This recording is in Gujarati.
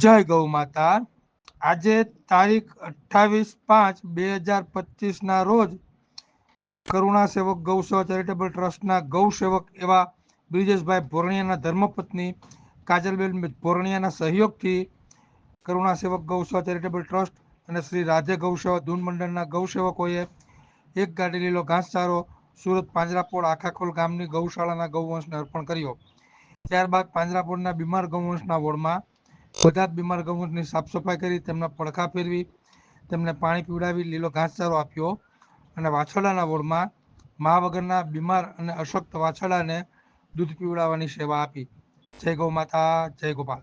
જય ગૌ માતા। આજે તારીખ 28/5/2025 રોજ કરુણા સેવક ગૌસેવા ચેરિટેબલ ટ્રસ્ટના ગૌસેવક એવા બ્રિજેશભાઈ ભોરણિયાના ધર્મપત્ની કાજલબેન ભોરણિયાના સહયોગથી કરુણા સેવક ગૌસેવા ચેરિટેબલ ટ્રસ્ટ અને શ્રી રાધે ગૌસેવા ધૂન મંડળના ગૌસેવકોએ એક ગાડી લીલો ઘાસચારો સુરત પાંજરાપોળ આખાખોલ ગામની ગૌશાળાના ગૌવંશને અર્પણ કર્યો। ત્યારબાદ પાંજરાપોળના બીમાર ગૌવંશના વોર્ડમાં બધા જ બીમાર ગૌવંશની સાફ સફાઈ કરી તેમના પડખા ફેરવી તેમને પાણી પીવડાવી લીલો ઘાસચારો આપ્યો અને વાછરડાના વોર્ડમાં મા વગરના બીમાર અને અશક્ત વાછરડાને દૂધ પીવડાવવાની સેવા આપી। જય ગૌ માતા, જય ગોપાલ।